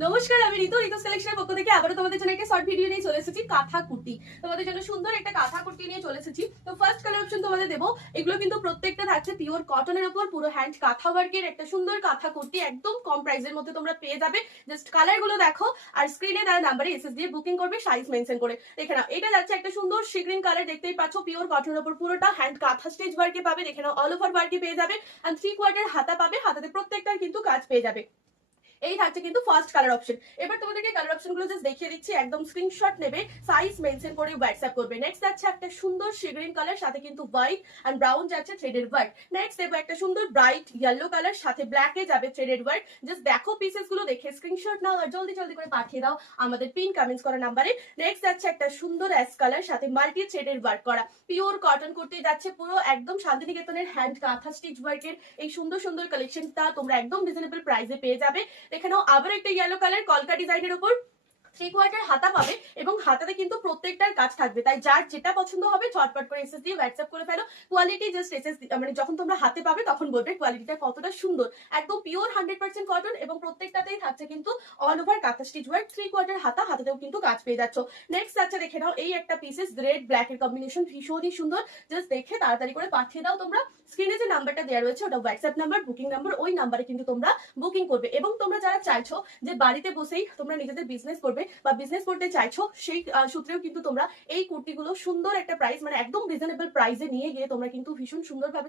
নমস্কার, আমি ঋতু। ঋতুস কালেকশনের পক্ষ থেকে আবারও তোমাদের জন্য একটা শর্ট ভিডিও নিয়ে চলে এসেছি। কাঁথা কুর্তি তোমাদের জন্য সুন্দর একটা কাঁথা কুর্তি নিয়ে চলে এসেছি। তো ফার্স্ট কালার অপশন তোমাদের দেবো। এগুলো কিন্তু প্রত্যেকটা থাকছে পিওর কটনের উপর পুরো হ্যান্ড কাঁথা ওয়ার্কের একটা সুন্দর কাঁথা কুর্তি, একদম কম প্রাইসের মধ্যে তোমরা পেয়ে যাবে। জাস্ট কালার গুলো দেখো আর স্ক্রিনে দেওয়া নাম্বারে এসএস দিয়ে বুকিং করবে, সাইজ মেনশন করে। দেখে নাও, এটা যাচ্ছে একটা সুন্দর সি গ্রিন কালার, দেখতেই পাচ্ছ। পিওর কটনের উপর পুরোটা হ্যান্ড কাঁথা স্টিচ ওয়ার্কে পাবে। দেখে নাও, অল ওভার ওয়ার্কে পেয়ে যাবে। আর 3/4 হাতা পাবে, হাতাতে প্রত্যেকটার কিন্তু কাজ পেয়ে যাবে। এই থাকছে কিন্তু ফার্স্ট কালার অপশন। এবার তোমাদেরকে কালার অপশন গুলো জাস্ট দেখিয়ে দিচ্ছি, একদম স্ক্রিনশট নেবে, সাইজ মেনশন করে হোয়াটসঅ্যাপ করবে। নেক্সট যাচ্ছে একটা সুন্দর সি গ্রিন কালার, সাথে কিন্তু হোয়াইট এন্ড ব্রাউন যাচ্ছে থ্রেডেড ওয়ার্ক। নেক্সট দেবো একটা সুন্দর ব্রাইট ইয়েলো কালার, সাথে ব্ল্যাক এ যাবে থ্রেডেড ওয়ার্ক। জাস্ট দেখো পিসেস গুলো, দেখে স্ক্রিনশট নাও আর জলদি জলদি করে পাঠিয়ে দাও আমাদের পিন কমেন্টস করা নাম্বারে। নেক্সট যাচ্ছে একটা সুন্দর অ্যাশ কালার, সাথে মাল্টি থ্রেডেড ওয়ার্ক করা পিওর কটন কুর্তি যাচ্ছে, পুরো একদম শান্তিনিকেতনের হ্যান্ড কাঁথা স্টিচ ওয়ার্কের এই সুন্দর সুন্দর কালেকশনটা তোমরা একদম রিজনেবল প্রাইসে পেয়ে যাবে। এখানেও আবার একটা ইয়েলো কালার কলকা ডিজাইনের উপর 3/4 হাতা পাবে, এবং হাতাতে কিন্তু প্রত্যেকটার কাজ থাকবে। তাই যার যেটা পছন্দ হবে ঝটপট করে এসএস দিয়ে হোয়াটসঅ্যাপ করে ফেলো। কোয়ালিটি জাস্ট এসএস মানে যখন তোমরা হাতে পাবে তখন বলবে কোয়ালিটিটা কতটা সুন্দর। একদম পিওর 100% কটন, এবং প্রত্যেকটাতেই থাকছে কিন্তু অল ওভার কাঁথা স্টিচ ওয়ার্ক। 3/4 হাতা, হাতাতেও কিন্তু কাজ পেয়ে যাচ্ছ। নেক্সট আছে, দেখে নাও, এই একটা পিসেস রেড ব্ল্যাক এর কম্বিনেশন ভীষণই সুন্দর। জাস্ট দেখে তাড়াতাড়ি করে পাঠিয়ে দাও তোমরা। স্ক্রিনে যে নাম্বারটা দেওয়া রয়েছে ওটা হোয়াটসঅ্যাপ নাম্বার, বুকিং নাম্বার, ওই নাম্বারে কিন্তু তোমরা বুকিং করবে। এবং তোমরা যারা চাইছো যে বাড়িতে বসেই তোমরা নিজেদের বিজনেস করবে বা বিজনেস করতে চাইছো, সেই সূত্রেও কিন্তু তোমরা এই কুর্তিগুলো সুন্দর একটা প্রাইস, মানে একদম রিজনেবল প্রাইসে নিয়ে গিয়ে তোমরা কিন্তু ভীষণ সুন্দরভাবে